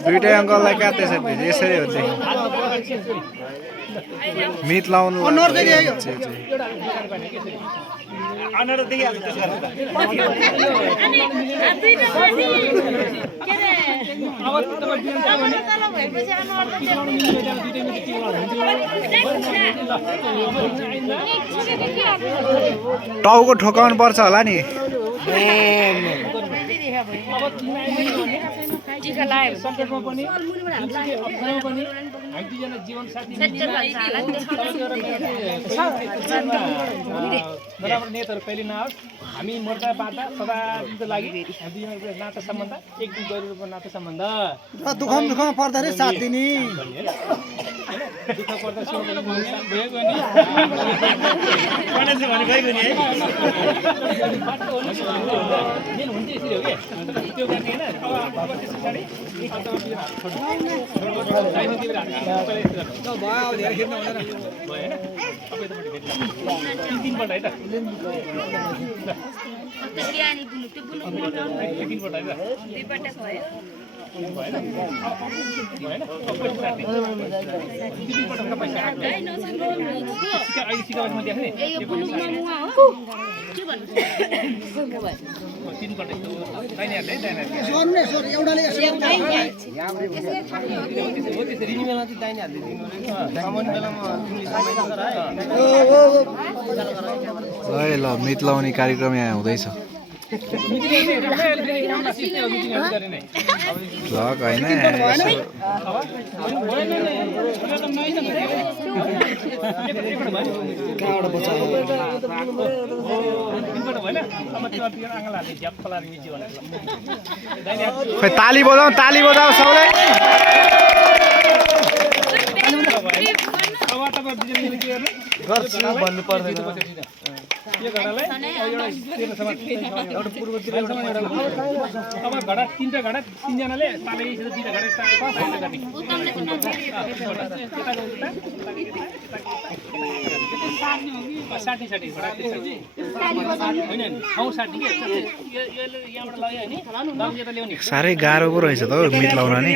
दुईटै अङ्कललाई काट्दैछ यसरी हुन्छ मिट लाउनु टाउको ठोकाउनु पर्छ होला नि नराम्रो नेतहरू कहिले नआओस् हामी मर्दा बाँड्दा सदाको लागि दुईजनाको नाता सम्बन्ध एक दिन गहिरो नाता सम्बन्ध दुःखमा पर्दा साथ दिने दुःख पर्दा हुन्थ्यो यसरी हो कि त्यो गर्ने होइन है त ल मिट लाउने कार्यक्रम यहाँ हुँदैछ भ्लग होइन खै ताली बजाऊ सबैले भन्नु पर्दैन यो घडालाई अब घडा तीनटा घडा तीनजनाले ताले दुईटा घडा साठी घडा होइन ठाउँ साठी के यहाँबाट लग्यो भने यता ल्याउने साह्रै गाह्रो पो रहेछ त मिट लाउन नि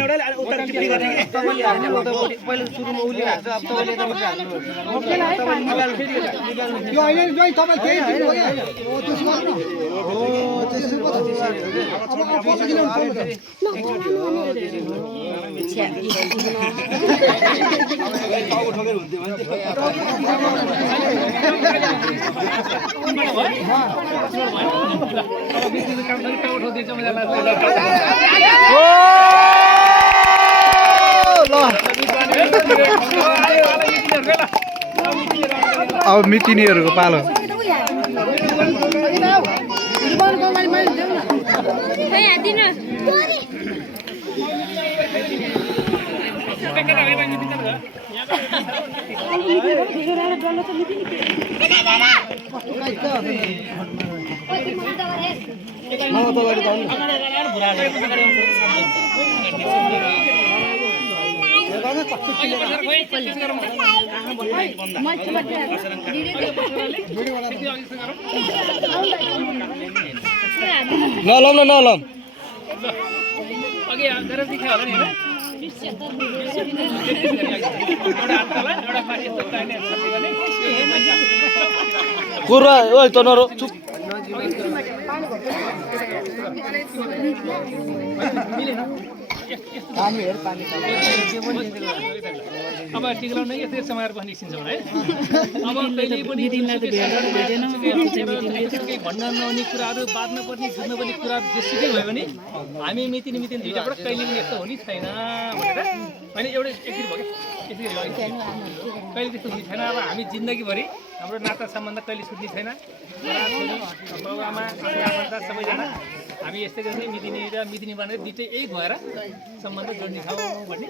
अब मितिनीहरूको पालो नलम अघि गरेर देखायो होला नि होइन कुरा ओइ त नरो चुप अब टिका लाउन यस्तै समाएर पनि निस्किन्छौँ है अब कहिले पनि केही भन्न नहुने कुराहरू बाँध्न पर्ने जुझ्न पर्ने कुराहरू जेसुकै भयो भने हामी मितिन दुईटाबाट कहिले पनि यस्तो हुने छैन भनेर होइन एउटा एकचोटि भयो कि कहिले त्यस्तो हुने छैन अब हामी जिन्दगीभरि हाम्रो नाता सम्बन्ध कहिले छुट्ने छैन बाबुआमा सबैजना हामी यस्तै गर्ने मितिनी र मितिनी भनेर दुइटै एक भएर सम्बन्ध जोड्ने छौँ भन्ने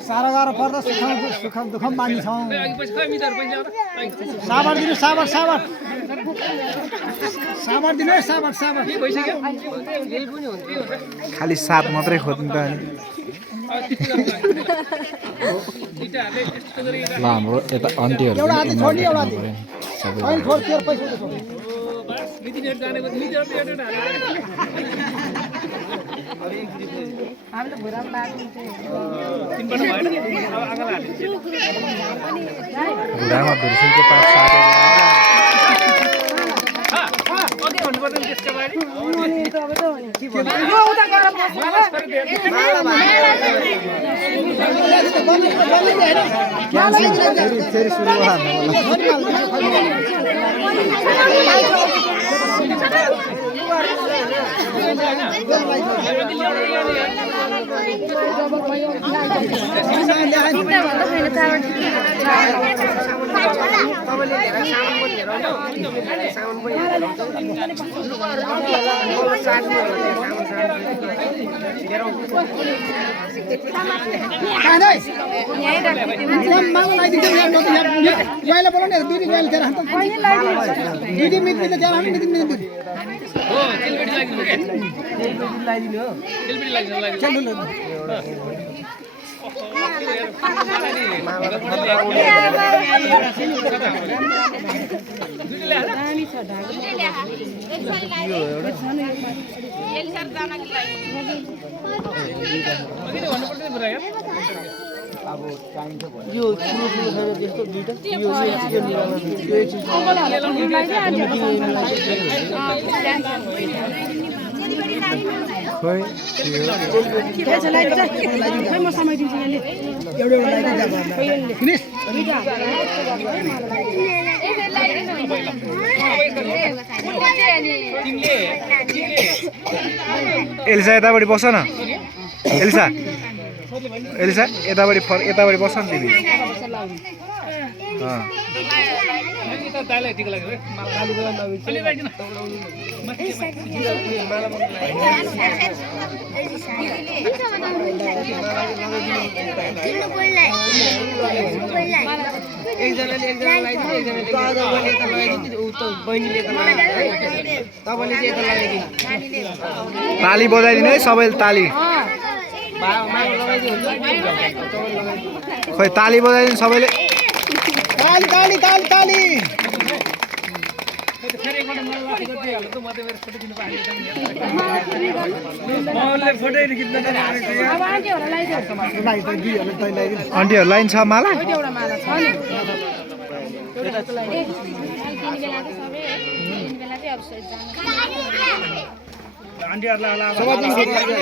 साह्रो गाह्रो पर्दा सुख दुःख मान्ने छौँ साबर दिनु साबर भइसक्यो खाली 7 मात्रै खोज्नु त अनि ल हाम्रो यता अन्टीहरु एउटा आदि छोड्ने एउटा आदि अहिले छोड तेर पैसा दे छोड हामी त भुराम लाग्नु बुढामा धुर्सिनको पात सारेर फेरि सुरु खोइ म समाइदिन्छु यसले एलिसा यतापट्टि बस न एलिसा एलिसा यतापट्टि बस न तिमी ताली बजाइदिनु है सबैले ताली खोइ ताली बजाइदिनु सबैले ताली ताली ताली ताली आन्टीहरु लाइन छ माला अब तिमीहरु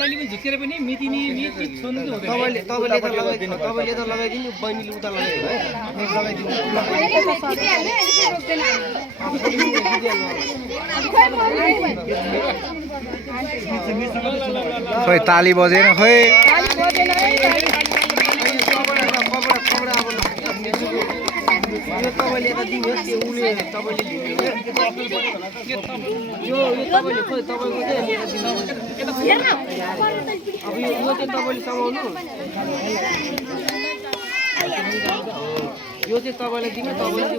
कहिले पनि झिकेर पनि मितिनी मिति छोड्नु हुँदैन तपाईले त लगाइदिनु बहिनीले उता लगाइदिनु है लगाइदिनु खोइ ताली बजेन खोइ तपाईले त दिनुहोस् त्यो उले तपाईले लिनु यो तपाईले खोइ तपाईको चाहिँ अब यो चाहिँ तपाईले समाउनु यो चाहिँ तपाईलाई दिनु तपाईले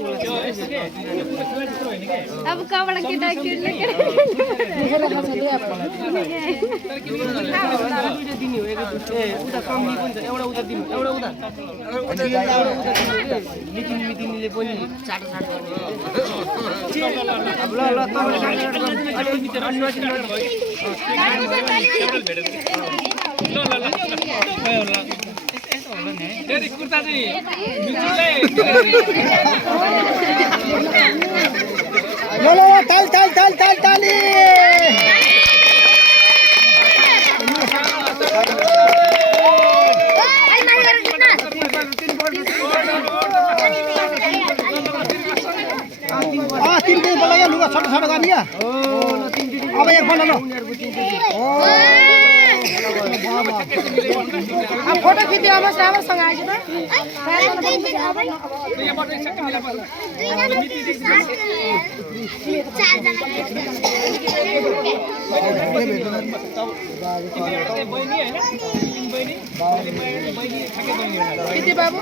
अब कबाट केटा केटीले दिनु हो उता कम्पनी पनि छ एउटा उता दिनु एउटा उता मिटिनीले पनि चाटो चाटो अब ल ल फेरि कुर्ता चाहिँ मितिलाई ल ल ताल ताल ताल ताल ताली तीन दिन बोला लुगा छोटो छोटो गाड़ी अब एक बोला लो फोटो खिच्यो अब राम्रोसँग आएछ त किति बाबु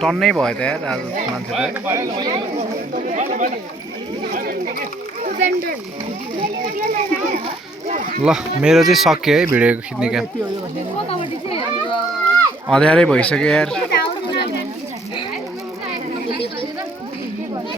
टन्नै भयो त यार आज मान्छे त ल मेरो चाहिँ सक्यो है भिडियो खिच्ने काम अँध्यारै भइसक्यो यार